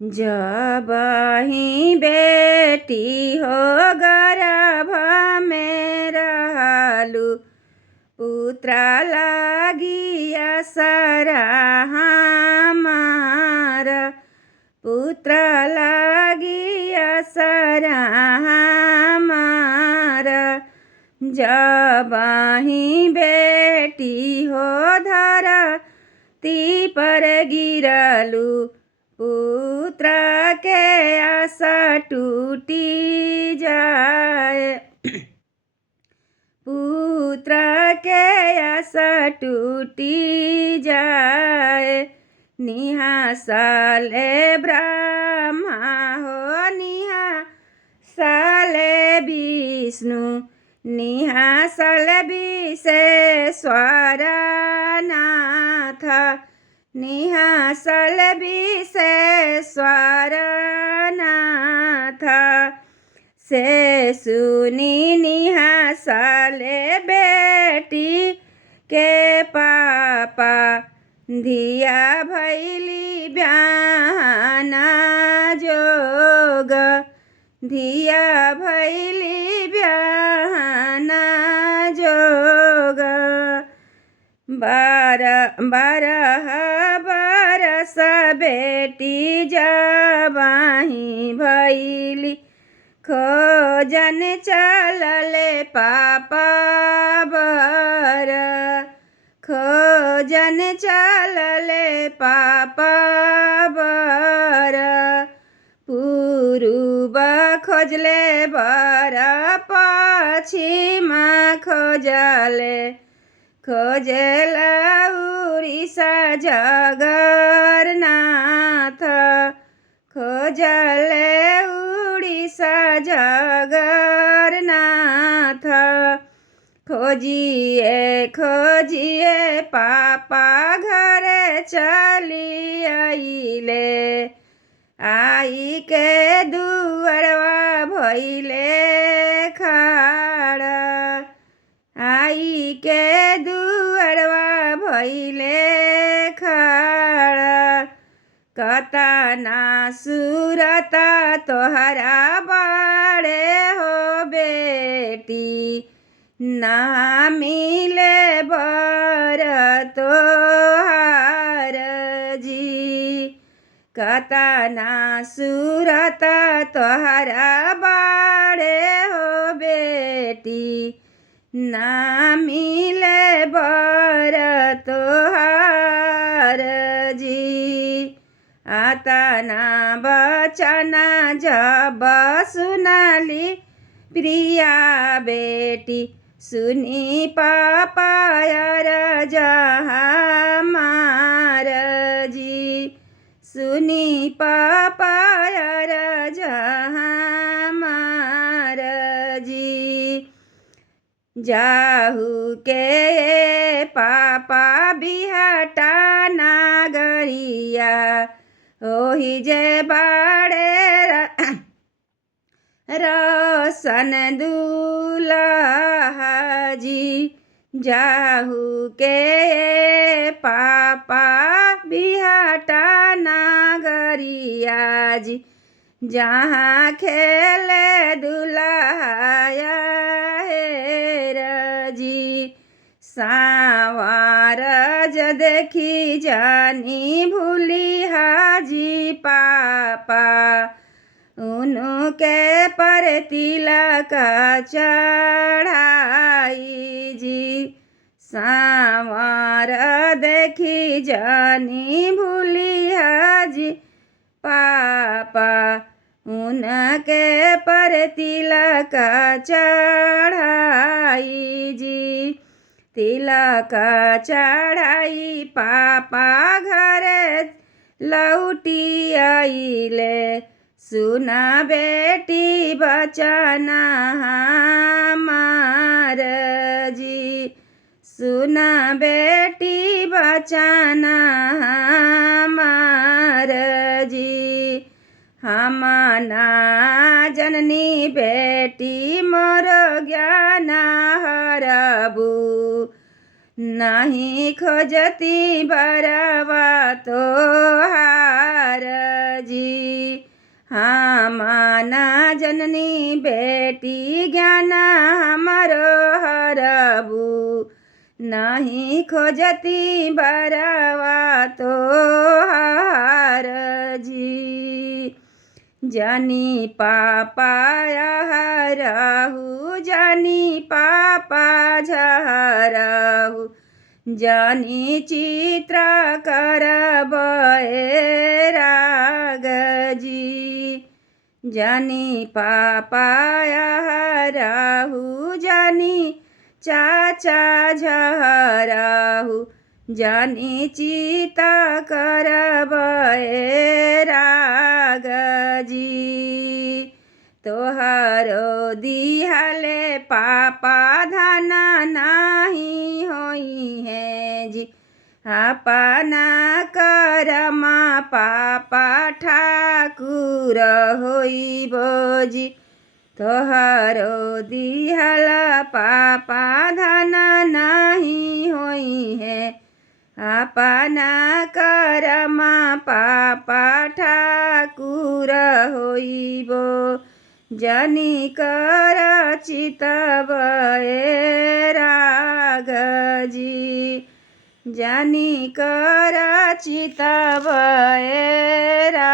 जब ही बेटी हो गर्भ में रहलू, पुत्र लागिया सारा हमार, पुत्र लागिया सारा हमार। जब ही बेटी हो धरती पर गिरलू, पुत्र के आशा टूटी जाए, पुत्र के आशा टूटी जाए। निहासले ब्रह्मा हो निहासले विष्णु, निहासले विश्वेश्वर नाथ, निहासले विश्वेश्वर नाथ। से सुनी निहासले बेटी के पापा, धिया भैली ब्याहन जोग, धिया भैली ब्याहन जोग। बारह बरस बेटी जबाही भैली, खोजन चलले पापा बर, खोजन चलले पापा बर। पूर्व खोजले बर, पश्चिम खोजले, खोजला उड़ीसा जगन्नाथ, खोजले उड़ीसा जगन्नाथ। खोजिए खोजिए पापा घरे चली आइले, आई के दुअरवा भइले खाड़ा, आई के दुअरवा भइले खाड़ा। कतना सूरता तोहरा बाड़े हो बेटी, ना मिले बर तोहार जी। कतना सूरता तोहरा बाड़े हो बेटी, ना मिले बर तोहार जी। आतना बचना जब सुनली प्रिया बेटी, सुनी पापा अरज हमार जी, सुनी पापा अरज हमार जी। जाहू के पापा बिहटा नागरिया, ओही जे बाड़े रोशन दूल्हा जी। जाहू के पापा बिहटा नागरिया जी, जहाँ खेले दुल्हा जी। सांवर ज देखी जानी भूली हाजी पापा, उनके पर तिलक चढ़ाई जी। सांवर देखी जानी भूली हाजी पापा, उनके पर तिलक चढ़ाई जी। तिलक चढ़ाई पापा घरे लौटी आइले, सुना बेटी बचना हमार जी, सुना बेटी बचना हमार जी। हम ना जननी बेटी मोर ज्ञान हरबू, नहीं खोजती बरवा तोहार जी। बेटी ज्ञान हमरो हरबू नहीं खोजती बरवा तोहार जी जानी पापा हरहु जानी पापा झरहु जानी चित्र करबए राग जी जानी पापा हरहु जानी चाचा झरहु जानी चिता करबए राग जी तोहरो दिहले पापा धन नाही होई है जी अपना करमा पापा ठाकुर होई बोजी तोहरो दिहल पापा धन नहीं होई है अपना करमा पापा ठाकुर होइबो जनी कर चितबए राग जी जनी कर चितबए